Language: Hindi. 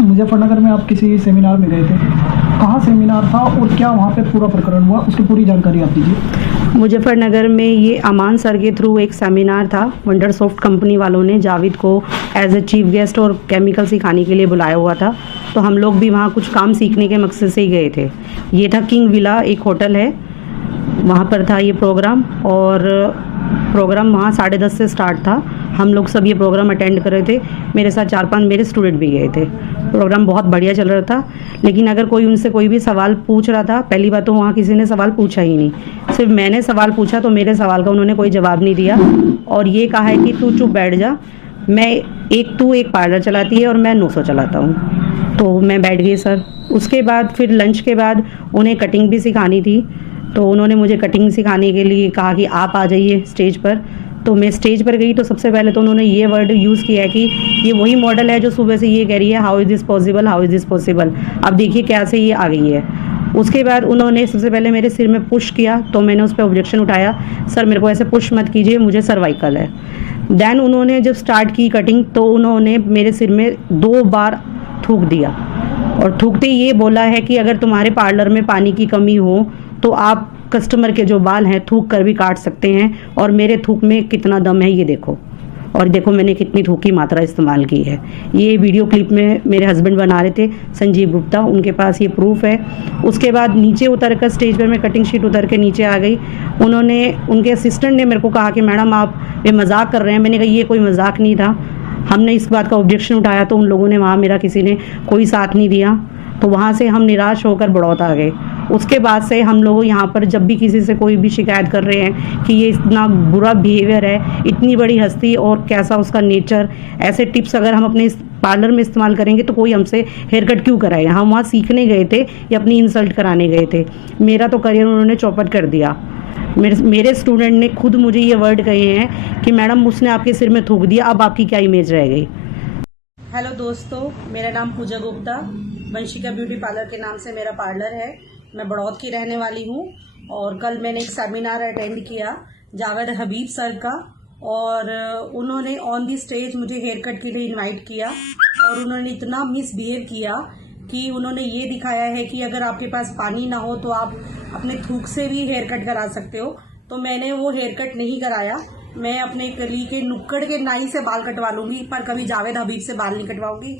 मुजफ्फरनगर में आप किसी सेमिनार में गए थे, कहाँ सेमिनार था और क्या वहाँ पे पूरा प्रकरण हुआ, उसकी पूरी जानकारी आप दीजिए। मुजफ्फरनगर में ये अमान सर के थ्रू एक सेमिनार था। वंडरसॉफ्ट कंपनी वालों ने जावेद को एज ए चीफ गेस्ट और केमिकल सिखाने के लिए बुलाया हुआ था, तो हम लोग भी वहाँ कुछ काम सीखने के मकसद से ही गए थे। ये था किंग विला, एक होटल है, वहाँ पर था ये प्रोग्राम। और प्रोग्राम वहाँ 10:30 से स्टार्ट था। हम लोग सब ये प्रोग्राम अटेंड कर रहे थे। मेरे साथ 4-5 मेरे स्टूडेंट भी गए थे। प्रोग्राम बहुत बढ़िया चल रहा था, लेकिन अगर कोई उनसे कोई भी सवाल पूछ रहा था, पहली बात तो वहाँ किसी ने सवाल पूछा ही नहीं। सिर्फ मैंने सवाल पूछा तो मेरे सवाल का उन्होंने कोई जवाब नहीं दिया और ये कहा है कि तू चुप बैठ जा, तू एक पार्लर चलाती है और मैं 900 चलाता हूँ। तो मैं बैठ गई सर। उसके बाद फिर लंच के बाद उन्हें कटिंग भी सिखानी थी, तो उन्होंने मुझे कटिंग सिखाने के लिए कहा कि आप आ जाइए स्टेज पर। तो मैं स्टेज पर गई तो सबसे पहले तो उन्होंने ये वर्ड यूज़ किया है कि ये वही मॉडल है जो सुबह से ये कह रही है how is this possible, how is this possible. अब देखिए कैसे ये आ गई है। उसके बाद उन्होंने सबसे पहले मेरे सिर में पुश किया, तो मैंने उस पर ऑब्जेक्शन उठाया, सर मेरे को ऐसे पुश मत कीजिए, मुझे सर्वाइकल है। देन उन्होंने जब स्टार्ट की कटिंग तो उन्होंने मेरे सिर में 2 बार थूक दिया और थूकते ये बोला है कि अगर तुम्हारे पार्लर में पानी की कमी हो तो आप कस्टमर के जो बाल हैं थूक कर भी काट सकते हैं, और मेरे थूक में कितना दम है ये देखो, और देखो मैंने कितनी थूक की मात्रा इस्तेमाल की है। ये वीडियो क्लिप में मेरे हस्बैंड बना रहे थे, संजीव गुप्ता, उनके पास ये प्रूफ है। उसके बाद नीचे उतर कर स्टेज पर मैं कटिंग शीट उतर के नीचे आ गई। उनके असिस्टेंट ने मेरे को कहा कि मैडम आप ये मजाक कर रहे हैं। मैंने कहा ये कोई मजाक नहीं था। हमने इस बात का ऑब्जेक्शन उठाया तो उन लोगों ने वहाँ मेरा किसी ने कोई साथ नहीं दिया, तो वहाँ से हम निराश होकर बड़ौत आ गए। उसके बाद से हम लोग यहाँ पर जब भी किसी से कोई भी शिकायत कर रहे हैं कि ये इतना बुरा बिहेवियर है, इतनी बड़ी हस्ती और कैसा उसका नेचर, ऐसे टिप्स अगर हम अपने पार्लर में इस्तेमाल करेंगे तो कोई हमसे हेयर कट क्यों कराएगा। हम वहाँ सीखने गए थे या अपनी इंसल्ट कराने गए थे। मेरा तो करियर उन्होंने चौपट कर दिया। मेरे स्टूडेंट ने खुद मुझे ये वर्ड कहे हैं कि मैडम उसने आपके सिर में थूक दिया, अब आपकी क्या इमेज रह गई। हेलो दोस्तों, मेरा नाम पूजा गुप्ता, वंशिका ब्यूटी पार्लर के नाम से मेरा पार्लर है। मैं बड़ौत की रहने वाली हूँ और कल मैंने एक सेमिनार अटेंड किया जावेद हबीब सर का, और उन्होंने ऑन दी स्टेज मुझे हेयर कट के लिए इनवाइट किया और उन्होंने इतना मिसबिहेव किया कि उन्होंने ये दिखाया है कि अगर आपके पास पानी ना हो तो आप अपने थूक से भी हेयर कट करा सकते हो। तो मैंने वो हेयर कट नहीं कराया। मैं अपने गली के नुक्कड़ के नाई से बाल कटवा लूंगी, पर कभी जावेद हबीब से बाल नहीं कटवाऊंगी।